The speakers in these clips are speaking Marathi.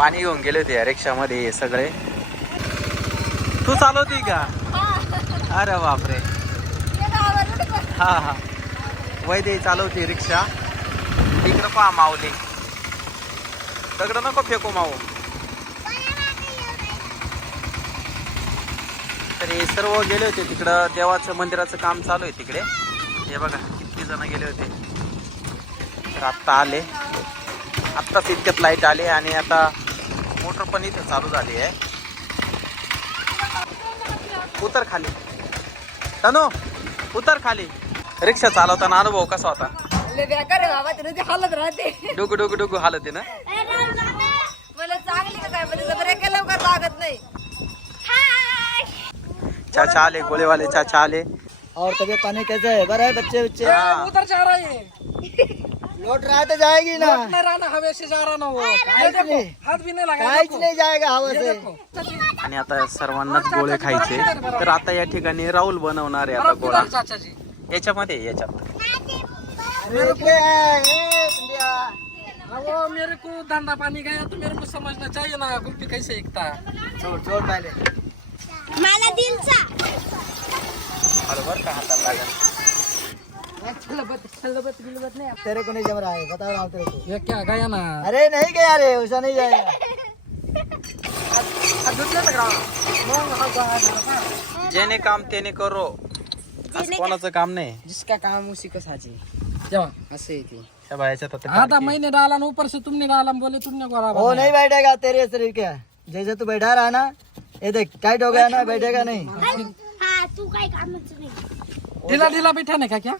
पाणी घेऊन गेले होते या रिक्षामध्ये हे सगळे. तू चालवती का? अरे बापरे. हा हा. वैदे चालवते रिक्षा. इकडं पहा माऊली. दगडं नको फेकू माऊ. तर हे सर्व गेले होते तिकडं. देवाचं मंदिराचं काम चालू आहे तिकडे. हे बघा किती जण गेले होते. तर आत्ता आले. आत्ताच इतक्यात लाइट आले आणि आता मोटर पण इथे चालू झाली आहे. उतर खाली. तनु उतर खाली. रिक्षा चालवताना अनुभव कसा होता? आहे हालत राहते. डुगू डुगू डुगू हालत आहे ना? मला चांगली का काय? म्हणजे लवकर लागत नाही. चाचा आले गोलेवाले चाचा आले. और तबीयत पानी कैसे है बड़ा है बच्चे बच्चे। उधर जा रहा है लौट रहा तो जाएगी ना। नहीं रहना हवे से जा रहा ना वो। ये देखो नाही. हाथ भी नहीं लगा काहीच नाही जाएगा हवा से आणि आता सर्वांनाच गोळे खायचे तर आता या ठिकाणी राहुल बनवणार आहे आता गोळा. किधर चाचा जी याच्यामध्ये याच्यात. अरे क्या है ए, इंडिया। वो मेरे को धंधा पानी गया तो मेरे को समझना चाहिए ना गुप्पी कैसे एकता? है छोड़ छोड़ पहले। मला दिलचा. बरोबर का हातात लागेल? तेरे को नहीं जम रहा है बता रहा हूँ तेरे को। ये क्या गया ना? अरे नहीं गया रे वैसा नहीं जाएगा। हा. जेने काम त्याने करो। कोणाचं काम नाही? जिसका काम उसी को साझी जेव्हा? असं आधा टाकी. महीने डाला ना ऊपर से तुमने डाला बोले तुमने गोरा वो नहीं बैठेगा तेरे शरीर के। जैसे तू बैठा रहा ना ये देख टाइट हो गया ना बैठेगा नहीं। हा तू काय कामाचं नाही. ढिला ढिला बैठा नाही का क्या?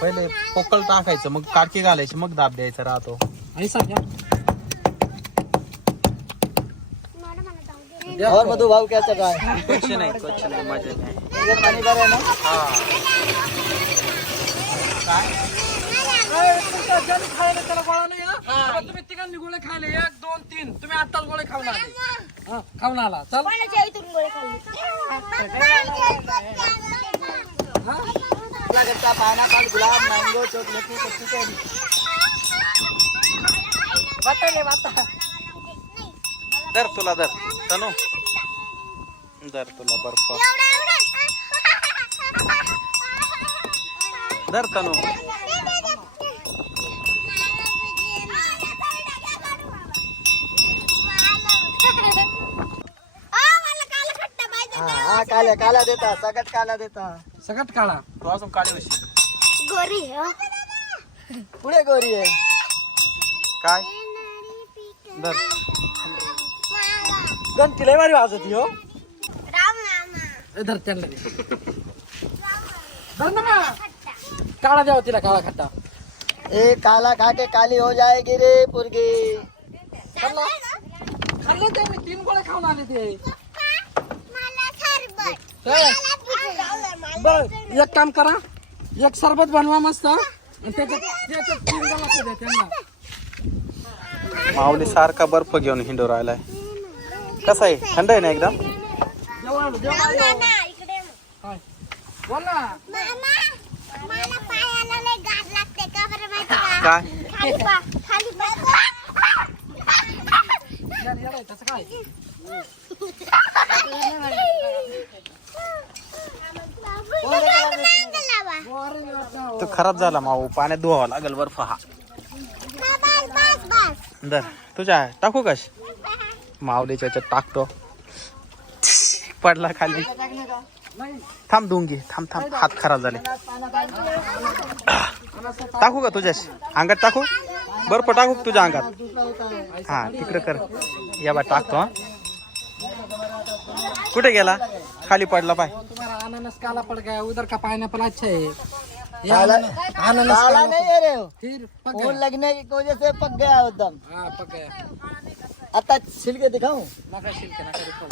पहिले पोकळ टाकायचं मग काटकी घालायची मग दाब द्यायचा राहतो. ऐसा क्या और मधु भाव क्या चल रहा है कुछ नाही कुछ नाही मजा नाही। इधर पानी भर है ना? हा। तुमच्या ज्याने खायला त्याला गोळा नाही ना आता तुम्ही तिघांनी गोळे खायले एक दोन तीन. तुम्ही आताच गोळे खाऊन आले. हा, खाऊन आला. चल. कोणाच्या इथून गोळे हा? करता तो पाइनएप्पल गुलाब मैंगो चॉकलेट बता ले बता दर तुला दर। तनु। दर तुला बर्फ़। दर तनु। हाँ हाँ काला काला देता सकट काला देता। सगळ्यात काळा तू अजून काळी होशी गोरी पुढे गोरी आहे? काय? धर. गण तिला भारी वाजत हो. धर त्यांना दे. धर ना मग. काळा द्यावा तिला काळा खट्टा. ए काला खा के काली हो जाएगी रे पुरगी. खाल्ले ते मी तीन गोळे खाऊन आले ते. बर एक काम करा. एक सरबत बनवा मस्त. आणि त्याच्यात त्याच्यात तीन गलास द्या त्यांना. माऊली सारखा बर्फ़ घेऊन हिंडू राहिलाय. कसा आहे? थंड आहे ना एकदम? जेवण जेवण काय? बोल ना. काय? खाली पा खाली पा. तो खराब झाला माऊ पाण्यात धुवावा लागेल बर्फ हा. दर तुझ्या टाकू कश माऊलीच्या याच्यात टाकतो. पडला खाली. थांब दुंगी थांब थांब. हात खराब झाले. टाकू का तुझ्याशी? अंगात टाकू? बर्फ टाकू का तुझ्या अंगात. हा तिकडं कर. या बा टाकतो हा. कुठे गेला? खाली पडला पाय. तुम्हारा अनानास काला पड़ गया उधर का पाइनएप्पल अच्छा है ये काला अनानास काला नहीं है रे वो फिर पक वो गया लगने की वजह से पक गया एकदम हाँ पक गया. आता छिल के दिखाऊं? नका छिलके नका दिखाओ